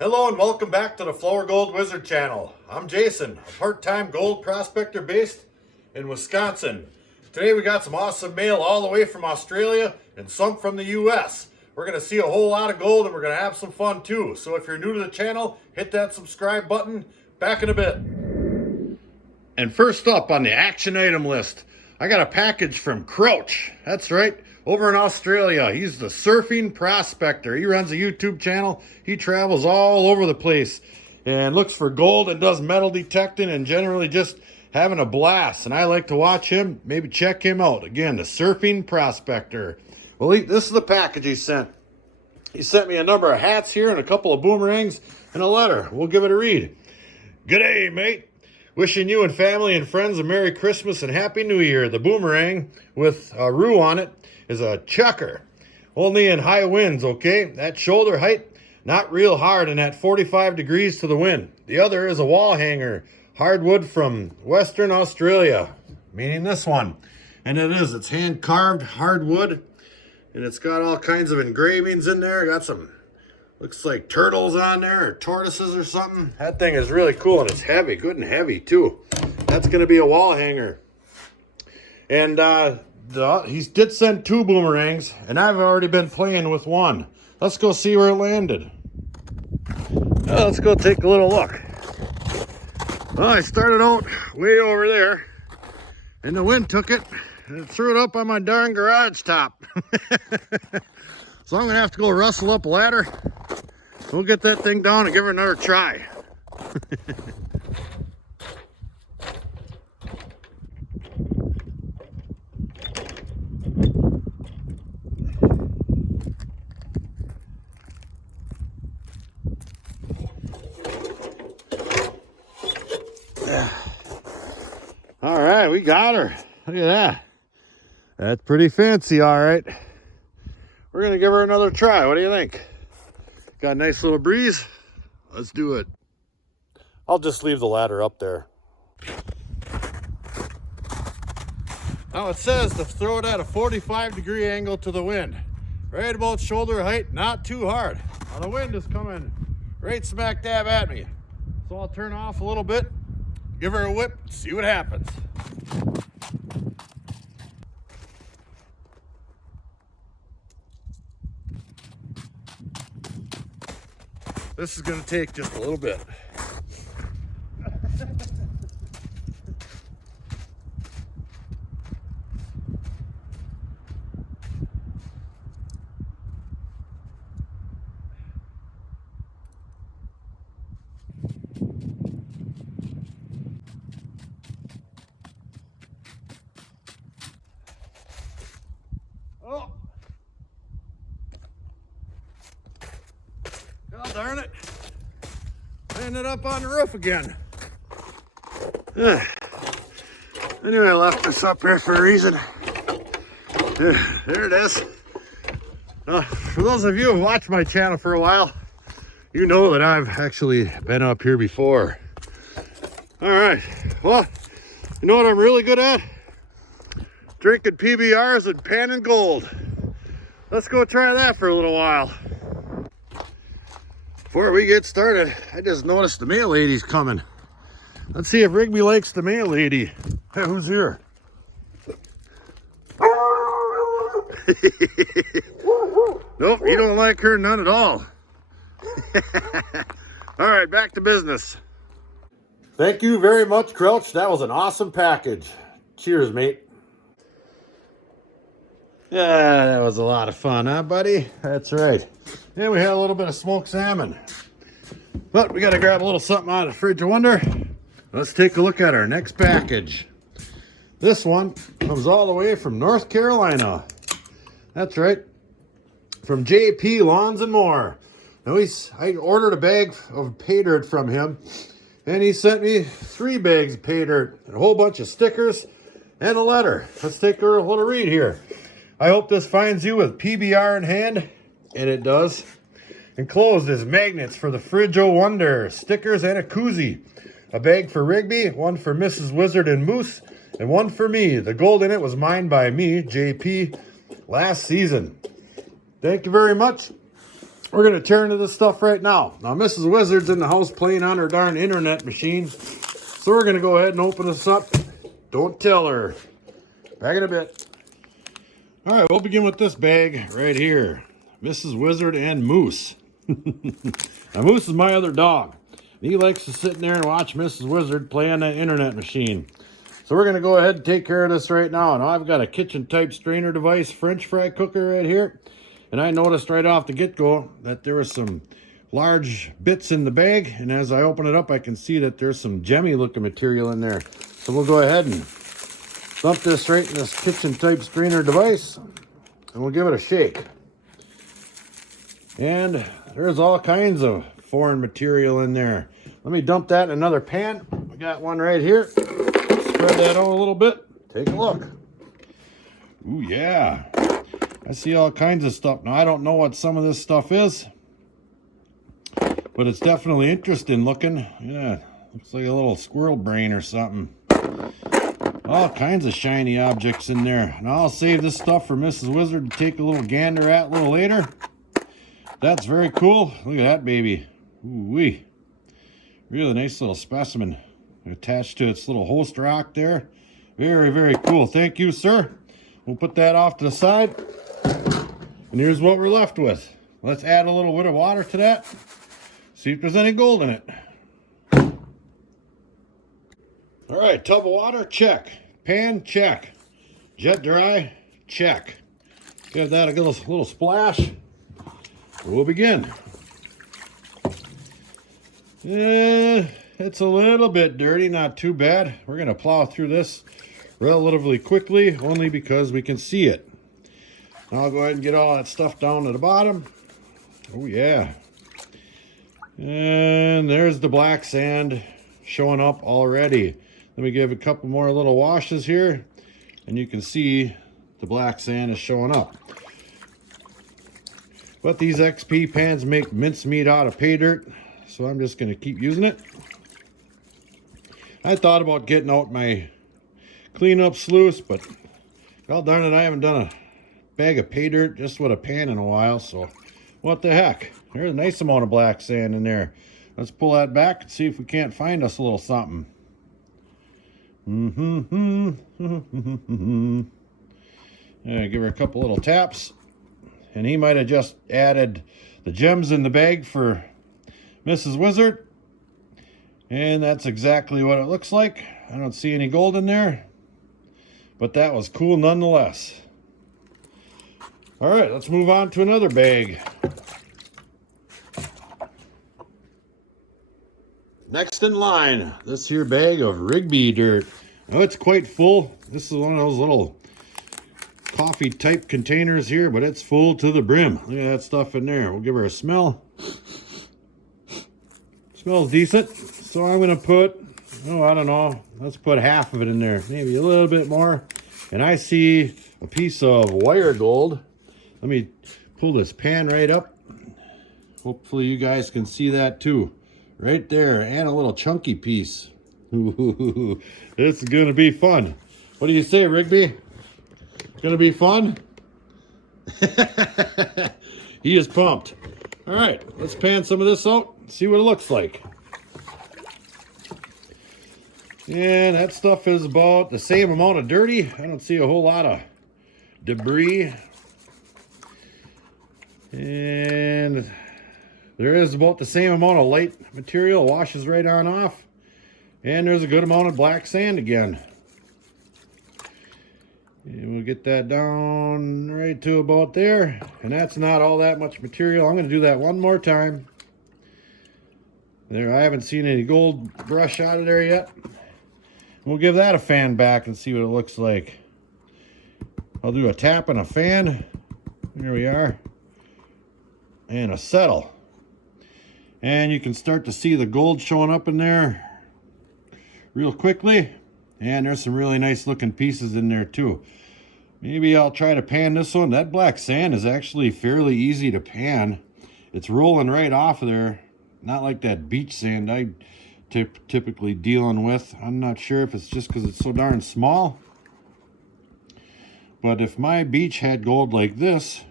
Hello and welcome back to the Flourgoldwizards channel. I'm Jason, a part-time gold prospector based in Wisconsin. Today we got some awesome mail all the way from Australia and some from the US. We're going to see a whole lot of gold and we're going to have some fun too. So if you're new to the channel, hit that subscribe button. Back in a bit. And first up on the action item list, I got a package from Crouch. That's right. Over in Australia, he's the surfing prospector. He runs a YouTube channel. He travels all over the place and looks for gold and does metal detecting and generally just having a blast. And I like to watch him, maybe check him out. Again, the surfing prospector. Well, this is the package he sent. He sent me a number of hats here and a couple of boomerangs and a letter. We'll give it a read. G'day, mate. Wishing you and family and friends a Merry Christmas and Happy New Year. The boomerang with a roo on it is a chucker. Only in high winds, okay? That shoulder height, not real hard and at 45 degrees to the wind. The other is a wall hanger, hardwood from Western Australia, meaning this one. And it's hand carved hardwood, and it's got all kinds of engravings in there. Got some, looks like turtles on there or tortoises or something. That thing is really cool and it's heavy, good and heavy too. That's gonna be a wall hanger. And he did send 2 boomerangs, and I've already been playing with one. Let's go see where it landed. Let's go take a little look. Well, I started out way over there, and the wind took it, and it threw it up on my darn garage top. So I'm going to have to go rustle up a ladder. We'll get that thing down and give it another try. All right, we got her. Look at that. That's pretty fancy, all right. We're gonna give her another try. What do you think? Got a nice little breeze. Let's do it. I'll just leave the ladder up there. Now it says to throw it at a 45-degree angle to the wind. Right about shoulder height, not too hard. Now the wind is coming right smack dab at me. So I'll turn off a little bit, give her a whip, see what happens. This is going to take just a little bit. Oh! God darn it. Ended up on the roof again. Anyway, I left this up here for a reason. There it is. For those of you who have watched my channel for a while, you know that I've actually been up here before. All right, well, you know what I'm really good at? Drinking PBRs and panning gold. Let's go try that for a little while. Before we get started, I just noticed the mail lady's coming. Let's see if Rigby likes the mail lady. Hey, who's here? Nope, you don't like her none at all. All right, back to business. Thank you very much, Crouch. That was an awesome package. Cheers, mate. Yeah, that was a lot of fun, huh, buddy? That's right. And we had a little bit of smoked salmon. But we got to grab a little something out of the fridge of wonder. Let's take a look at our next package. This one comes all the way from North Carolina. That's right. From JP Lawns and More. Now I ordered a bag of Paydirt from him, and he sent me 3 bags of Paydirt, a whole bunch of stickers, and a letter. Let's take a little read here. I hope this finds you with PBR in hand, and it does. Enclosed is magnets for the Fridge o' Wonder, stickers, and a koozie. A bag for Rigby, one for Mrs. Wizard and Moose, and one for me. The gold in it was mined by me, JP, last season. Thank you very much. We're going to turn to this stuff right now. Now, Mrs. Wizard's in the house playing on her darn internet machine. So we're going to go ahead and open this up. Don't tell her. Back in a bit. All right, we'll begin with this bag right here. Mrs. Wizard and Moose. Now, Moose is my other dog. He likes to sit in there and watch Mrs. Wizard play on that internet machine. So we're going to go ahead and take care of this right now. Now, I've got a kitchen-type strainer device French fry cooker right here. And I noticed right off the get-go that there was some large bits in the bag. And as I open it up, I can see that there's some gemmy-looking material in there. So we'll go ahead and dump this right in this kitchen-type strainer device. And we'll give it a shake. And there's all kinds of foreign material in there. Let me dump that in another pan. We got one right here. Spread that out a little bit. Take a look. Ooh, yeah. I see all kinds of stuff. Now, I don't know what some of this stuff is, but it's definitely interesting looking. Yeah, looks like a little squirrel brain or something. All kinds of shiny objects in there. Now, I'll save this stuff for Mrs. Wizard to take a little gander at a little later. That's very cool. Look at that baby. Ooh-wee. Really nice little specimen attached to its little host rock there. Very, very cool. Thank you, sir. We'll put that off to the side. And here's what we're left with. Let's add a little bit of water to that. See if there's any gold in it. All right, tub of water, check. Pan, check. Jet dry, check. Give that a little splash. We'll begin. It's a little bit dirty, not too bad. We're going to plow through this relatively quickly, only because we can see it. I'll go ahead and get all that stuff down to the bottom. Oh, yeah. And there's the black sand showing up already. Let me give a couple more little washes here, and you can see the black sand is showing up. But these XP pans make mincemeat out of pay dirt, so I'm just going to keep using it. I thought about getting out my cleanup sluice, but god darn it, I haven't done a bag of pay dirt just with a pan in a while, so what the heck. There's a nice amount of black sand in there. Let's pull that back and see if we can't find us a little something. Yeah, give her a couple little taps. And he might have just added the gems in the bag for Mrs. Wizard. And that's exactly what it looks like. I don't see any gold in there, but that was cool nonetheless. All right, let's move on to another bag. Next in line, this here bag of Rigby dirt. Now, it's quite full. This is one of those little coffee type containers here, but it's full to the brim. Look at that stuff in there. We'll give her a smell. Smells decent. So I'm going to put, I don't know, let's put half of it in there, maybe a little bit more. And I see a piece of wire gold. Let me pull this pan right up. Hopefully you guys can see that too. Right there, and a little chunky piece. Ooh, this is going to be fun. What do you say, Rigby? It's going to be fun? He is pumped. All right, let's pan some of this out, see what it looks like. And that stuff is about the same amount of dirty. I don't see a whole lot of debris. And there is about the same amount of light material, washes right on off. And there's a good amount of black sand again. And we'll get that down right to about there. And that's not all that much material. I'm going to do that one more time. There, I haven't seen any gold brush out of there yet. We'll give that a fan back and see what it looks like. I'll do a tap and a fan. There we are. And a settle. And you can start to see the gold showing up in there real quickly. And there's some really nice looking pieces in there too. Maybe I'll try to pan this one. That black sand is actually fairly easy to pan. It's rolling right off of there. Not like that beach sand I typically dealing with. I'm not sure if it's just because it's so darn small. But if my beach had gold like this,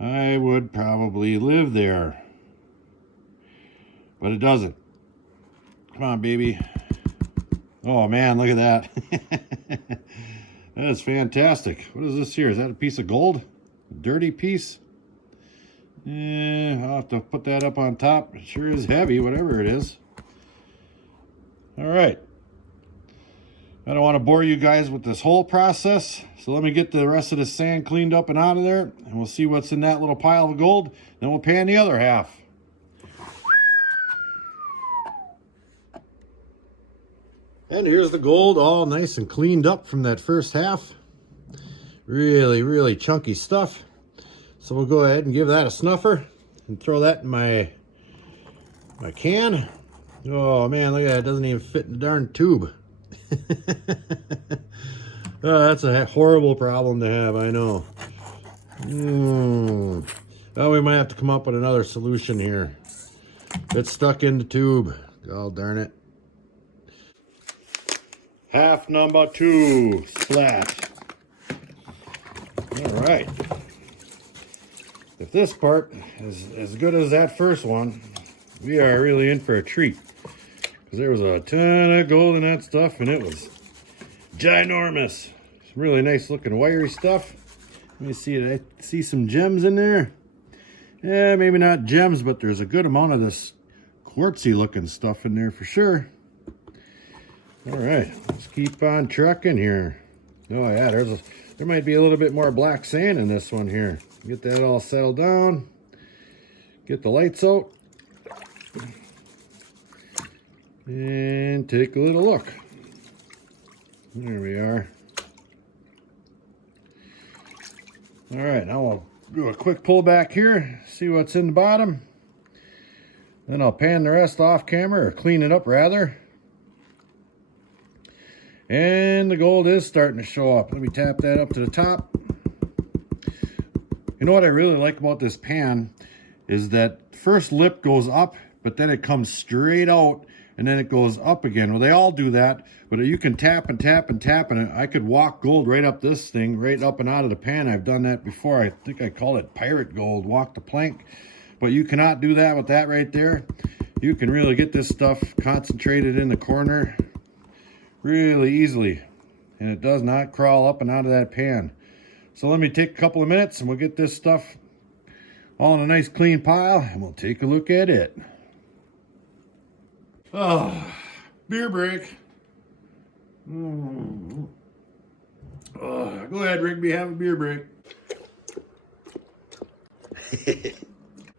I would probably live there. But it doesn't. Come on, baby. Oh man, look at that. That is fantastic. What is this here? Is that a piece of gold? A dirty piece? I'll have to put that up on top. It sure is heavy, whatever it is. All right. I don't want to bore you guys with this whole process, so let me get the rest of the sand cleaned up and out of there, and we'll see what's in that little pile of gold. Then we'll pan the other half. And here's the gold all nice and cleaned up from that first half. Really, really chunky stuff. So we'll go ahead and give that a snuffer and throw that in my can. Oh man, look at that, it doesn't even fit in the darn tube. Oh, that's a horrible problem to have, I know. Well, we might have to come up with another solution here. It's stuck in the tube. Oh, darn it. Half number 2, splat. All right. If this part is as good as that first one, we are really in for a treat. Because there was a ton of gold in that stuff, and it was ginormous. Some really nice looking wiry stuff. Let me see, did I see some gems in there? Yeah, maybe not gems, but there's a good amount of this quartzy looking stuff in there for sure. All right, let's keep on trucking here. Oh yeah, there might be a little bit more black sand in this one here. Get that all settled down. Get the lights out. And take a little look. There we are. All right, now I'll do a quick pull back here, see what's in the bottom. Then I'll pan the rest off camera, or clean it up rather. And the gold is starting to show up. Let me tap that up to the top. You know what I really like about this pan is that first lip goes up, but then it comes straight out and then it goes up again. Well, they all do that, but you can tap and tap and tap, and I could walk gold right up this thing, right up and out of the pan. I've done that before. I think I call it pirate gold, walk the plank. But you cannot do that with that right there. You can really get this stuff concentrated in the corner really easily, and it does not crawl up and out of that pan. So let me take a couple of minutes and we'll get this stuff all in a nice clean pile and we'll take a look at it. Oh, beer break. Oh, go ahead, Rigby, have a beer break.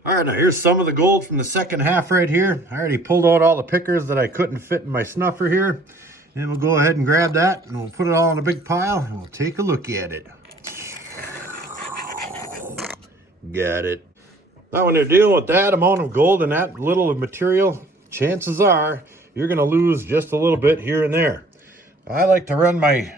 All right, now here's some of the gold from the second half right here. I already pulled out all the pickers that I couldn't fit in my snuffer here. And we'll go ahead and grab that and we'll put it all in a big pile and we'll take a look at it. Got it. Now when you're dealing with that amount of gold and that little of material, chances are you're going to lose just a little bit here and there. I like to run my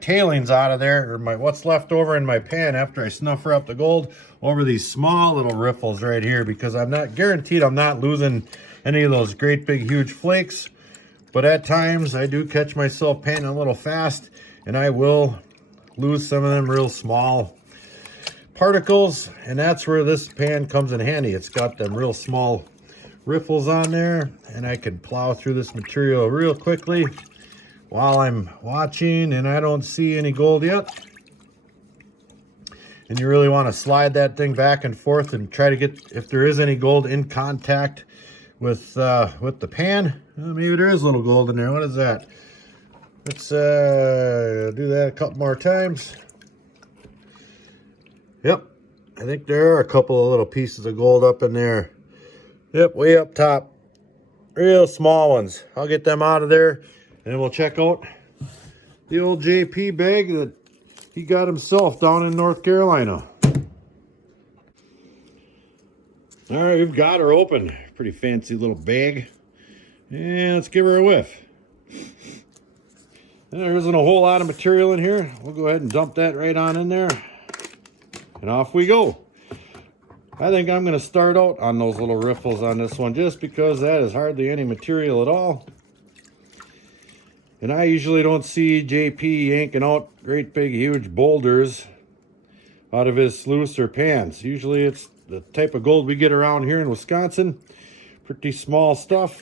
tailings out of there, or what's left over in my pan after I snuffer up the gold, over these small little riffles right here, because I'm not guaranteed I'm not losing any of those great big huge flakes. But at times I do catch myself panning a little fast and I will lose some of them real small particles, and that's where this pan comes in handy. It's got them real small riffles on there, and I can plow through this material real quickly while I'm watching and I don't see any gold yet. And you really want to slide that thing back and forth and try to get, if there is any gold in contact with the pan. Maybe there is a little gold in there. What is that? Let's do that a couple more times. Yep, I think there are a couple of little pieces of gold up in there. Yep, way up top. Real small ones. I'll get them out of there, and then we'll check out the old JP bag that he got himself down in North Carolina. All right, we've got her open. Pretty fancy little bag. And let's give her a whiff. And there isn't a whole lot of material in here. We'll go ahead and dump that right on in there. And off we go. I think I'm going to start out on those little riffles on this one, just because that is hardly any material at all. And I usually don't see JP yanking out great big huge boulders out of his sluice or pans. Usually it's the type of gold we get around here in Wisconsin. Pretty small stuff.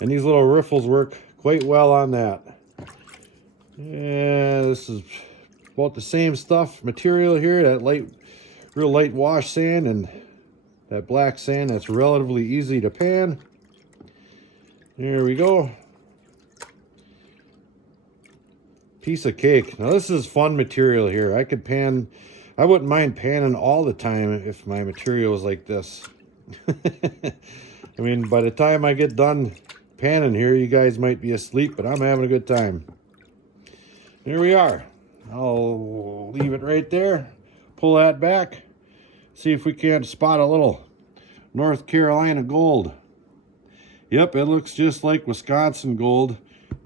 And these little riffles work quite well on that. Yeah, this is about the same stuff, material here, that real light wash sand and that black sand that's relatively easy to pan. There we go. Piece of cake. Now this is fun material here. I wouldn't mind panning all the time if my material was like this. I mean, by the time I get done panning here, you guys might be asleep, but I'm having a good time. Here we are. I'll leave it right there. Pull that back. See if we can't spot a little North Carolina gold. Yep, it looks just like Wisconsin gold.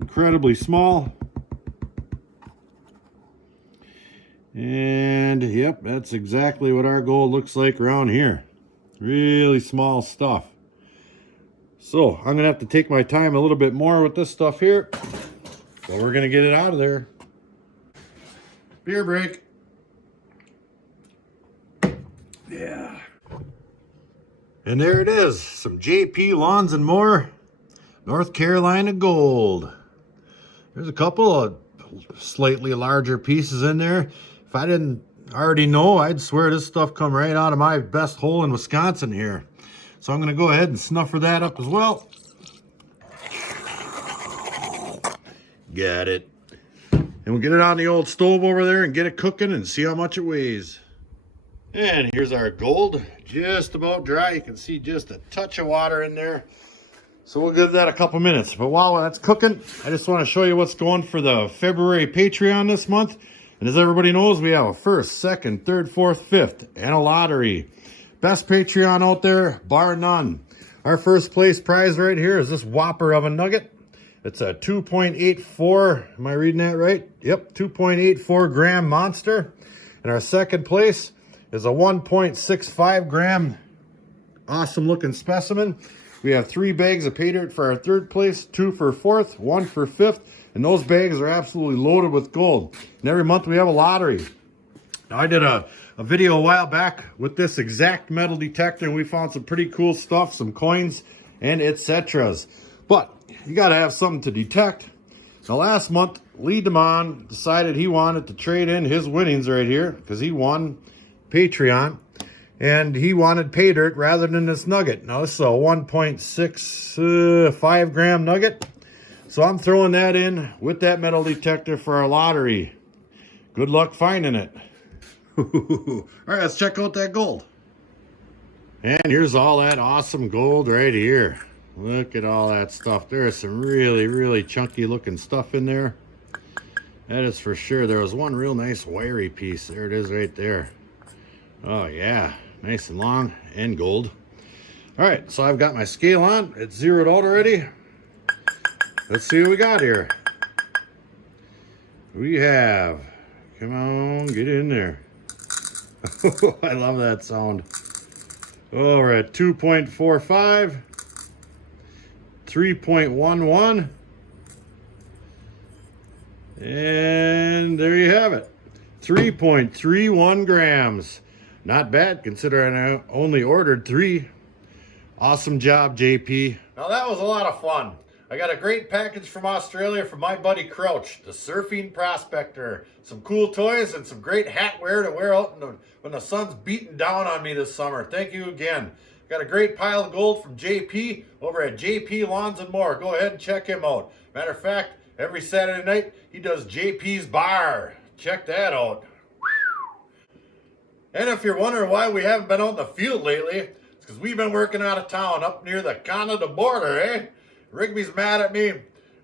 Incredibly small. And yep, that's exactly what our gold looks like around here. Really small stuff. So I'm gonna have to take my time a little bit more with this stuff here. But we're gonna get it out of there. Beer break. Yeah. And there it is, some JP Lawns and More North Carolina gold. There's a couple of slightly larger pieces in there. If I didn't already know, I'd swear this stuff come right out of my best hole in Wisconsin here. So I'm going to go ahead and snuffer that up as well. Got it. And we'll get it on the old stove over there and get it cooking and see how much it weighs. And here's our gold, just about dry. You can see just a touch of water in there. So we'll give that a couple minutes. But while that's cooking, I just want to show you what's going for the February Patreon this month. And as everybody knows, we have a first, second, third, fourth, fifth, and a lottery. Best Patreon out there, bar none. Our first place prize right here is this whopper of a nugget. It's a 2.84, am I reading that right? Yep, 2.84 gram monster. And our second place is a 1.65 gram awesome looking specimen. We have 3 bags of Paydirt for our third place, 2 for fourth, 1 for fifth, and those bags are absolutely loaded with gold. And every month we have a lottery. Now I did a video a while back with this exact metal detector, and we found some pretty cool stuff, some coins and etceteras. But you gotta have something to detect. Now last month, Lee DeMond decided he wanted to trade in his winnings right here, because he won Patreon. And he wanted Paydirt rather than this nugget. Now this is a 1.65 gram nugget. So I'm throwing that in with that metal detector for our lottery. Good luck finding it. All right, let's check out that gold. And here's all that awesome gold right here. Look at all that stuff. There is some really, really chunky looking stuff in there. That is for sure. There was one real nice wiry piece. There it is right there. Oh yeah. Nice and long and gold. All right, so I've got my scale on. It's zeroed out already. Let's see what we got here. We have, come on, get in there. I love that sound. Oh, we're at 2.45, 3.11, and there you have it. 3.31 grams. Not bad, considering I only ordered 3. Awesome job, JP. Now that was a lot of fun. I got a great package from Australia from my buddy Crouch, the surfing prospector. Some cool toys and some great hat wear to wear out when the sun's beating down on me this summer. Thank you again. Got a great pile of gold from JP over at JP Lawns and More. Go ahead and check him out. Matter of fact, every Saturday night he does JP's Bar. Check that out. And if you're wondering why we haven't been out in the field lately, it's because we've been working out of town up near the Canada border, eh? Rigby's mad at me.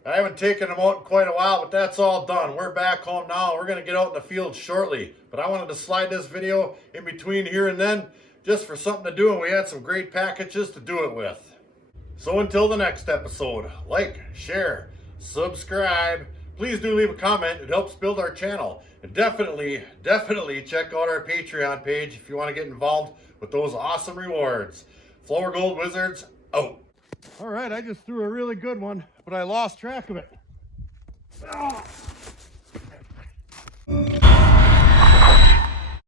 I haven't taken him out in quite a while, but that's all done. We're back home now. We're going to get out in the field shortly. But I wanted to slide this video in between here and then just for something to do, and we had some great packages to do it with. So until the next episode, like, share, subscribe. Please do leave a comment. It helps build our channel. And definitely check out our Patreon page if you want to get involved with those awesome rewards. Flourgoldwizards out. All right, I just threw a really good one, but I lost track of it. Oh.